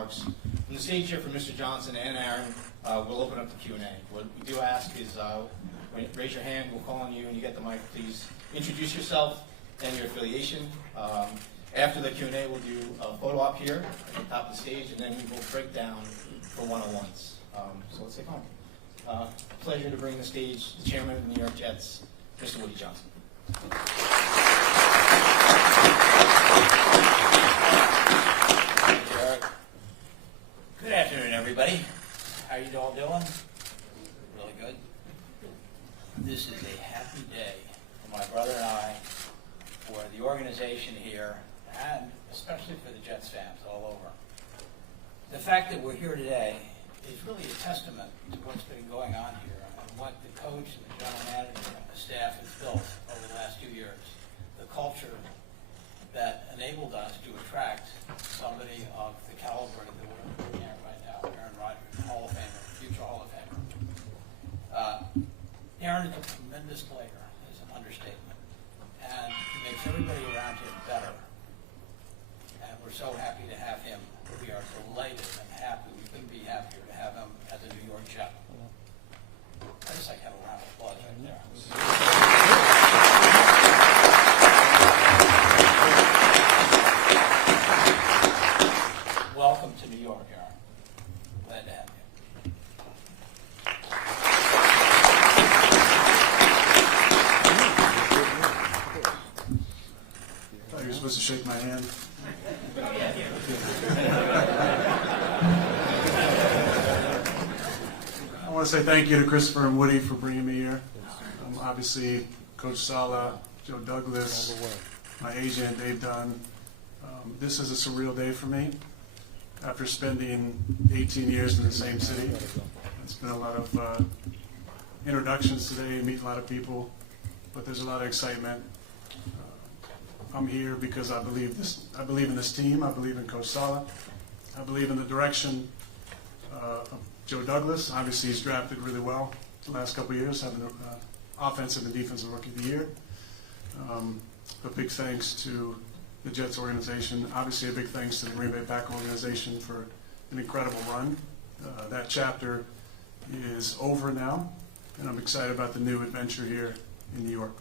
remarks. From the stage here for Mr. Johnson and Aaron, we'll open up the Q&A. What we do ask is raise your hand, we'll call on you, and you get the mic. Please introduce yourself and your affiliation. After the Q&A, we'll do a photo op here at the top of the stage, and then we will break down for one-on-ones. So let's take on. Pleasure to bring to the stage the chairman of the New York Jets, Mr. Woody Johnson. Good afternoon, everybody. How are you all doing? Really good. This is a happy day for my brother and I, for the organization here, and especially for the Jets fans all over. The fact that we're here today is really a testament to what's been going on here and what the coach and the general manager and the staff has built over the last 2 years. The culture that enabled us to attract somebody of the caliber that we're looking at right now, Aaron Rodgers, Hall of Famer, future Hall of Famer. Aaron is a tremendous player, is an understatement, and he makes everybody around him better. And we're so happy to have him. We are delighted and happy. We couldn't be happier to have him as a New York Jet. I just like to have a round of applause right there. Welcome to New York, Aaron. Glad to have you. I thought you were supposed to shake my hand. I want to say thank you to Christopher and Woody for bringing me here. Obviously, Coach Sala, Joe Douglas, my agent, Dave Dunn. This is a surreal day for me. After spending 18 years in the same city, it's been a lot of introductions today, meet a lot of people, but there's a lot of excitement. I'm here because I believe in this team. I believe in Coach Sala. I believe in the direction of Joe Douglas. Obviously, he's drafted really well the last couple of years, having offensive and defensive rookie of the year. A big thanks to the Jets organization. Obviously, a big thanks to the Green Bay Packers organization for an incredible run. That chapter is over now, and I'm excited about the new adventure here in New York.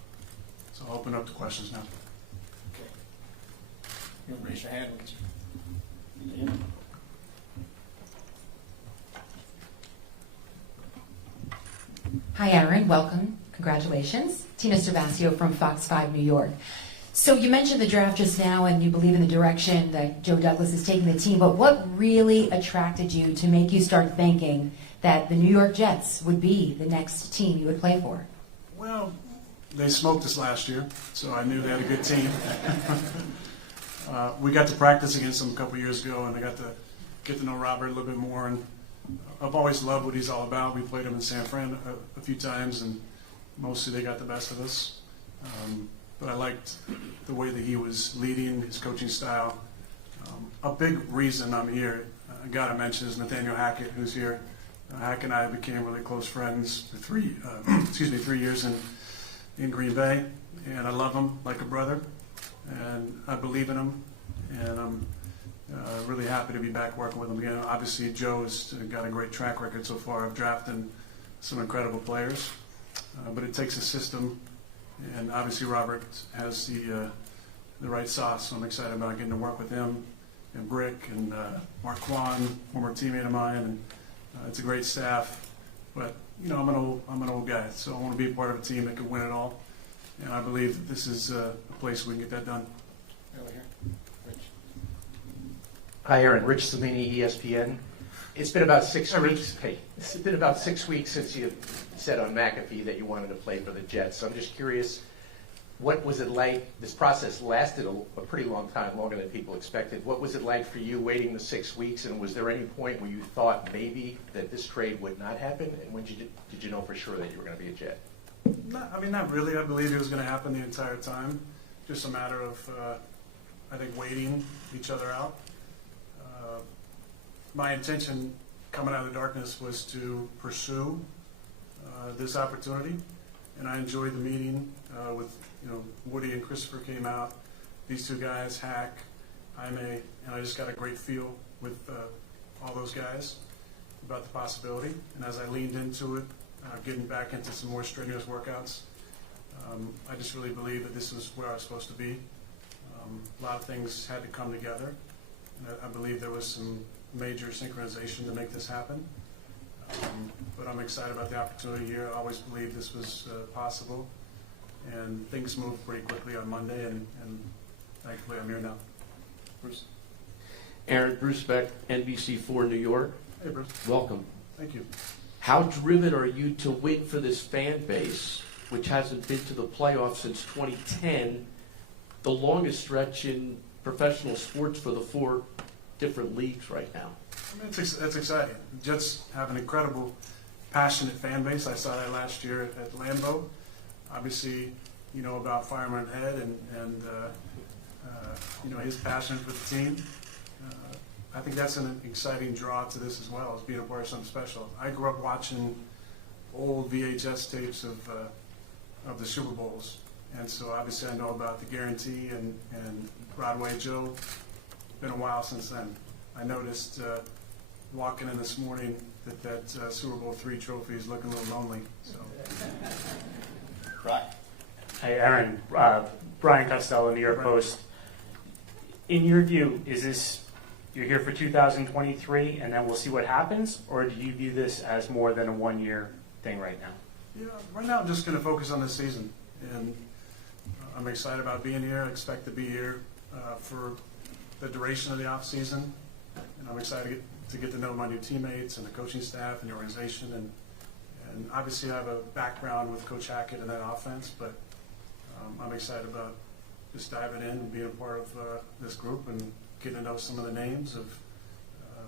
So I'll open up to questions now. You want to raise your hand? Hi, Aaron. Welcome. Congratulations. Tina Cervasio from Fox 5 New York. So you mentioned the draft just now, and you believe in the direction that Joe Douglas is taking the team, but what really attracted you to make you start thinking that the New York Jets would be the next team you would play for? Well, they smoked us last year, so I knew they had a good team. We got to practice against them a couple years ago, and I got to get to know Robert a little bit more. And I've always loved what he's all about. We played him in San Fran a few times, and mostly they got the best of us. But I liked the way that he was leading, his coaching style. A big reason I'm here, I got to mention, is Nathaniel Hackett, who's here. Hack and I became really close friends for 3 years in Green Bay, and I love him like a brother, and I believe in him, and I'm really happy to be back working with him again. Obviously, Joe's got a great track record so far of drafting some incredible players, but it takes a system. And obviously Robert has the right sauce, so I'm excited about getting to work with him and Brick and Mark Kwan, former teammate of mine, and it's a great staff. But you know, I'm an old guy, so I want to be a part of a team that can win it all. And I believe that this is a place we can get that done. Over here, Rich. Hi, Aaron. Rich Samini, ESPN. It's been about 6 weeks. Hey, it's been about 6 weeks since you said on McAfee that you wanted to play for the Jets. So I'm just curious, what was it like? This process lasted a pretty long time, longer than people expected. What was it like for you waiting the 6 weeks? And was there any point where you thought maybe that this trade would not happen? And when did you know for sure that you were going to be a Jet? Not really. I believed it was going to happen the entire time. Just a matter of, I think, waiting each other out. My intention coming out of the darkness was to pursue this opportunity, and I enjoyed the meeting with Woody and Christopher came out. These two guys, Hack, Jaime, and I just got a great feel with all those guys about the possibility. And as I leaned into it, getting back into some more strenuous workouts, I just really believe that this is where I was supposed to be. A lot of things had to come together, and I believe there was some major synchronization to make this happen. But I'm excited about the opportunity here. I always believed this was possible, and things moved pretty quickly on Monday, and thankfully I'm here now. Bruce. Aaron, Bruce Beck, NBC4 New York. Hey, Bruce. Welcome. Thank you. How driven are you to win for this fan base, which hasn't been to the playoffs since 2010, the longest stretch in professional sports for the 4 different leagues right now? I mean, that's exciting. The Jets have an incredible, passionate fan base. I saw that last year at Lambeau. Obviously, you know about Fireman Head and you know, his passion for the team. I think that's an exciting draw to this as well, as being a part of something special. I grew up watching old VHS tapes of the Super Bowls, and so obviously I know about the guarantee and Broadway Joe. Been a while since then. I noticed walking in this morning that Super Bowl III trophy is looking a little lonely. So. Right. Hey, Aaron. Brian Costello, New York Post. In your view, is this, you're here for 2023 and then we'll see what happens, or do you view this as more than a one-year thing right now? Yeah, right now I'm just going to focus on this season, and I'm excited about being here. I expect to be here for the duration of the off season, and I'm excited to get to know my new teammates and the coaching staff and the organization, and obviously I have a background with Coach Hackett and that offense, but I'm excited about just diving in and being a part of this group and getting to know some of the names of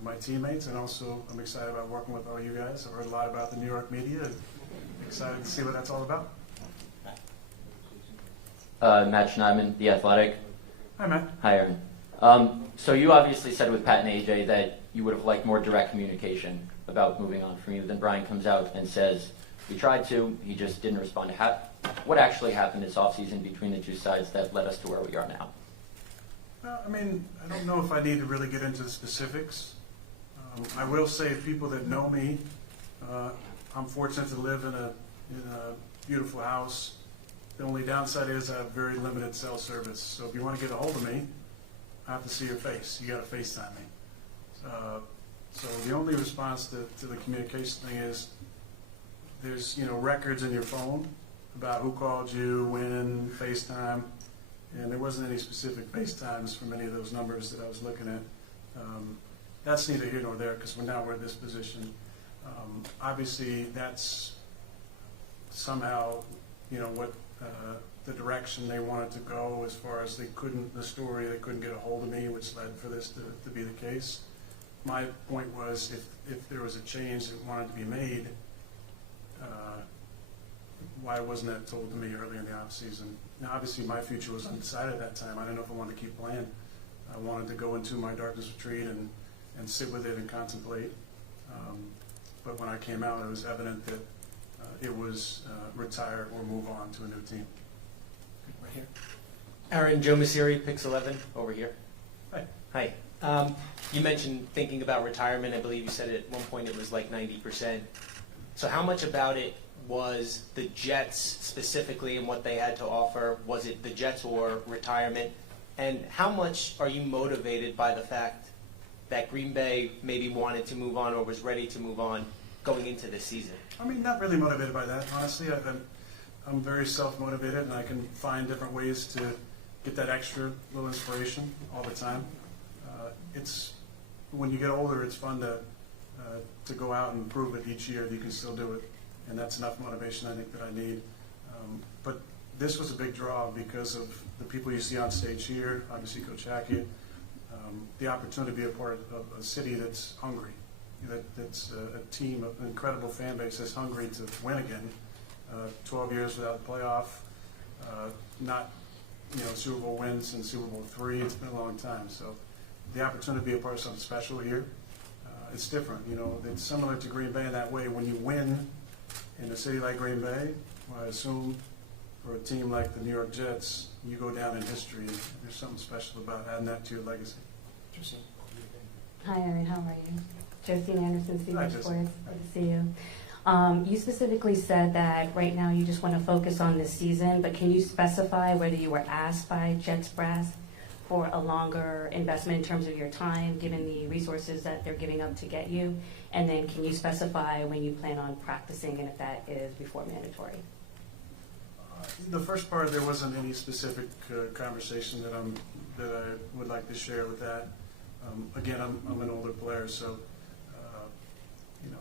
my teammates, and also I'm excited about working with all you guys. I've heard a lot about the New York media, and excited to see what that's all about. Matt Schneidman, The Athletic. Hi, Matt. Hi, Aaron. So you obviously said with Pat and AJ that you would have liked more direct communication about moving on from you. Then Brian comes out and says, we tried to, he just didn't respond to what actually happened this offseason between the two sides that led us to where we are now? I mean, I don't know if I need to really get into the specifics. I will say, people that know me, I'm fortunate to live in a beautiful house. The only downside is I have very limited cell service. So if you want to get a hold of me, I have to see your face. You got to FaceTime me. So the only response to the communication thing is there's records in your phone about who called you, when, FaceTime, and there wasn't any specific FaceTimes from any of those numbers that I was looking at. That's neither here nor there because we're in this position. Obviously, that's somehow what the direction they wanted to go as far as they couldn't get a hold of me, which led for this to be the case. My point was if there was a change that wanted to be made, why wasn't that told to me early in the off season? Now, obviously, my future was undecided at that time. I didn't know if I wanted to keep playing. I wanted to go into my darkness retreat and sit with it and contemplate. But when I came out, it was evident that it was retire or move on to a new team. Right here. Aaron, Joe Messeri, Pix 11, over here. Hi. Hi. You mentioned thinking about retirement. I believe you said at one point it was like 90%. So how much about it was the Jets specifically and what they had to offer? Was it the Jets or retirement? And how much are you motivated by the fact that Green Bay maybe wanted to move on or was ready to move on going into this season? I mean, not really motivated by that, honestly. I'm very self-motivated, and I can find different ways to get that extra little inspiration all the time. It's when you get older, it's fun to go out and prove it each year that you can still do it, and that's enough motivation I think that I need. But this was a big draw because of the people you see on stage here, obviously Coach Hackett, the opportunity to be a part of a city that's hungry, that's a team, an incredible fan base that's hungry to win again. 12 years without the playoff, not Super Bowl wins since Super Bowl III. It's been a long time. So the opportunity to be a part of something special here, it's different. It's similar to Green Bay in that way. When you win in a city like Green Bay, I assume for a team like the New York Jets, you go down in history. There's something special about adding that to your legacy. Hi, Aaron. How are you? Justine Anderson, Hi, CBS Justine. Sports. Good to see you. You specifically said that right now you just want to focus on this season, but can you specify whether you were asked by Jets brass for a longer investment in terms of your time, given the resources that they're giving up to get you? And then can you specify when you plan on practicing and if that is before mandatory? The first part, there wasn't any specific conversation that I would like to share with that. Again, I'm an older player, so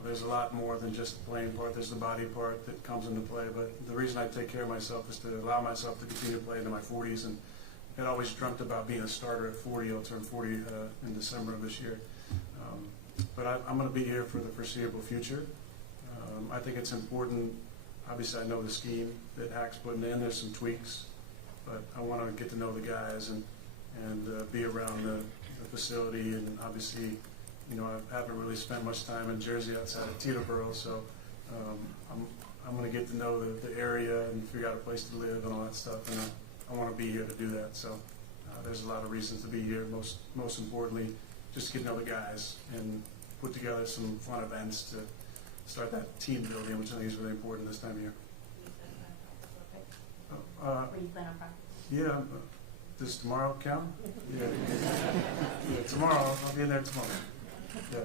there's a lot more than just the playing part. There's the body part that comes into play. But the reason I take care of myself is to allow myself to continue to play into my 40s. And I'd always dreamt about being a starter at 40. I'll turn 40 in December of this year. But I'm going to be here for the foreseeable future. I think it's important. Obviously, I know the scheme that Hack's putting in. There's some tweaks, but I want to get to know the guys and be around the facility. And obviously, I haven't really spent much time in Jersey outside of Teterboro, so I'm going to get to know the area and figure out a place to live and all that stuff. And I want to be here to do that. So there's a lot of reasons to be here. Most importantly, just to get to know the guys and put together some fun events to start that team building, which I think is really important this time of year. Where you plan on practicing? Yeah, does tomorrow count? Yeah, tomorrow, I'll be in there tomorrow. Yeah.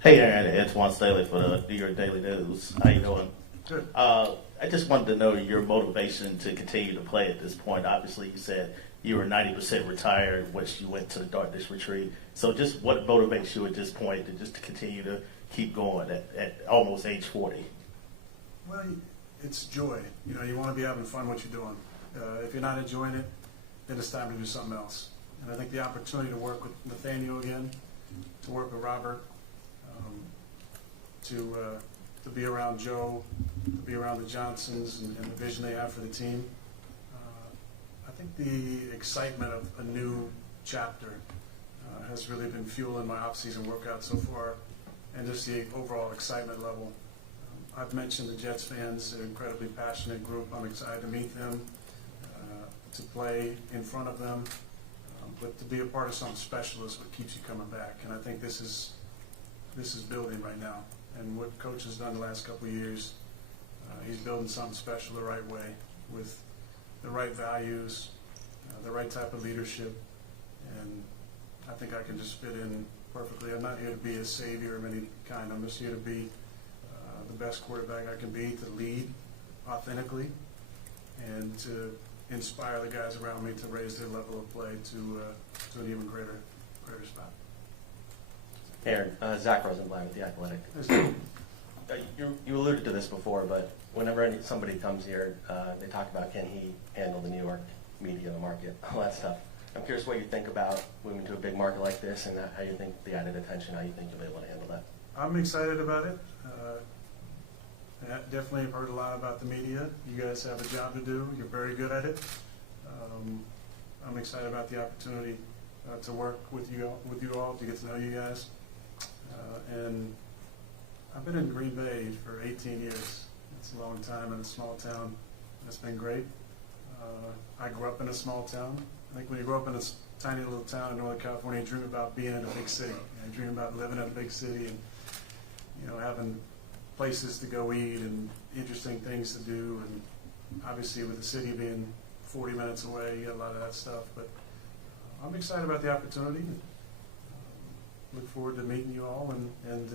Hey, Aaron, Antoine Staley for the New York Daily News. How you doing? Good. I just wanted to know your motivation to continue to play at this point. Obviously, you said you were 90% retired once you went to the Darkness Retreat. So just what motivates you at this point to continue to keep going at almost age 40? Well, it's joy. You want to be having fun what you're doing. If you're not enjoying it, then it's time to do something else. And I think the opportunity to work with Nathaniel again, to work with Robert, to be around Joe, to be around the Johnsons and the vision they have for the team. I think the excitement of a new chapter has really been fueling my off-season workout so far, and just the overall excitement level. I've mentioned the Jets fans, they're an incredibly passionate group. I'm excited to meet them, to play in front of them, but to be a part of something special is what keeps you coming back. And I think this is building right now. And what Coach has done the last couple of years, he's building something special the right way with the right values, the right type of leadership, and I think I can just fit in perfectly. I'm not here to be a savior of any kind. I'm just here to be the best quarterback I can be, to lead authentically, and to inspire the guys around me to raise their level of play to an even greater spot. Aaron, Zach Rosenblatt with The Athletic. You alluded to this before, but whenever somebody comes here, they talk about can he handle the New York media, the market, all that stuff. I'm curious what you think about moving to a big market like this and how you think the added attention, how you think you'll be able to handle that. I'm excited about it. I definitely have heard a lot about the media. You guys have a job to do. You're very good at it. I'm excited about the opportunity to work with you all, to get to know you guys. And I've been in Green Bay for 18 years. It's a long time in a small town. It's been great. I grew up in a small town. I think when you grow up in a tiny little town in Northern California, you dream about being in a big city. You dream about living in a big city and having places to go eat and interesting things to do. And obviously, with the city being 40 minutes away, you got a lot of that stuff. But I'm excited about the opportunity. Look forward to meeting you all and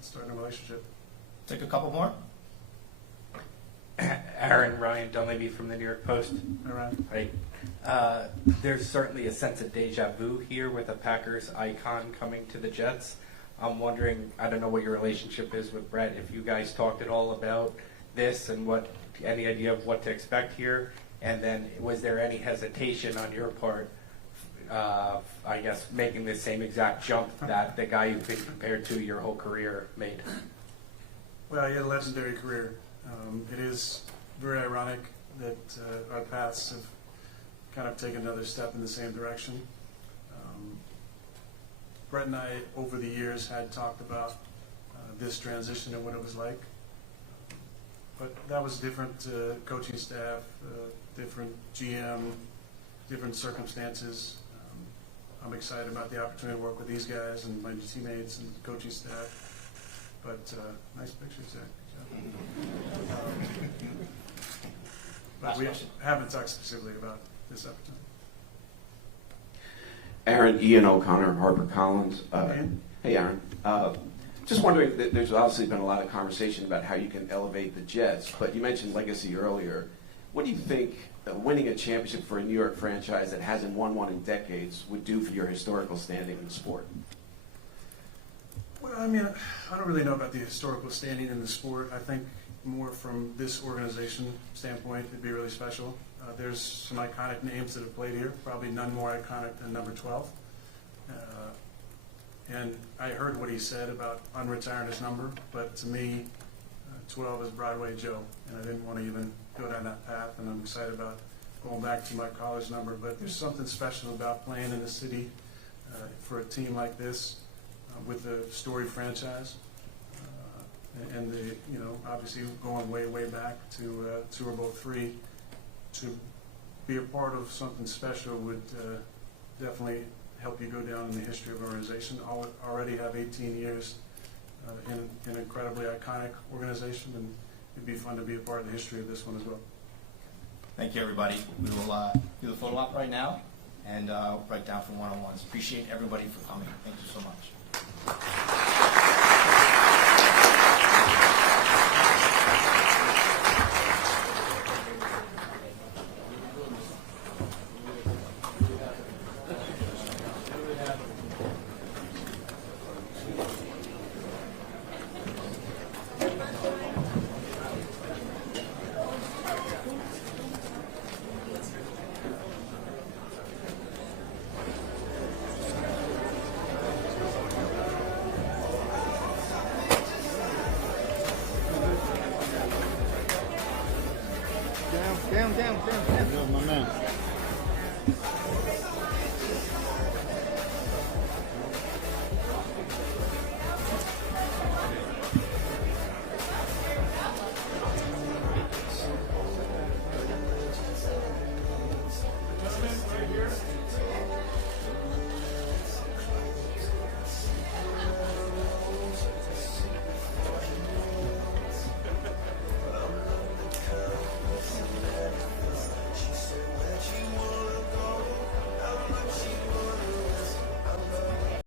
starting a relationship. Take a couple more. Aaron, Ryan Dunleavy from the New York Post. All right. Right. There's certainly a sense of deja vu here with a Packers icon coming to the Jets. I'm wondering, I don't know what your relationship is with Brett, if you guys talked at all about this and any idea of what to expect here, and then was there any hesitation on your part, I guess, making the same exact jump that the guy you've been compared to your whole career made? Well, he had a legendary career. It is very ironic that our paths have kind of taken another step in the same direction. Brett and I, over the years, had talked about this transition and what it was like. but that was different coaching staff, different GM, different circumstances. I'm excited about the opportunity to work with these guys and my teammates and coaching staff. But nice pictures, Zach. Good job. But we haven't talked specifically about this opportunity. Aaron, Ian O'Connor, HarperCollins. Hey, Aaron. Just wondering, there's obviously been a lot of conversation about how you can elevate the Jets, but you mentioned legacy earlier. What do you think winning a championship for a New York franchise that hasn't won one in decades would do for your historical standing in the sport? Well, I mean, I don't really know about the historical standing in the sport. I think more from this organization standpoint, it'd be really special. There's some iconic names that have played here, probably none more iconic than number 12. And I heard what he said about unretiring his number, but to me, 12 is Broadway Joe, and I didn't want to even go down that path, and I'm excited about going back to my college number. But there's something special about playing in the city for a team like this with a storied franchise. And the, obviously going way, way back to Super Bowl III, to be a part of something special would definitely help you go down in the history of an organization. I'll already have 18 years in an incredibly iconic organization, and it'd be fun to be a part of the history of this one as well. Thank you, everybody. We will do the photo op right now and write down for one-on-ones. Appreciate everybody for coming. Thank you so much. Down, my man.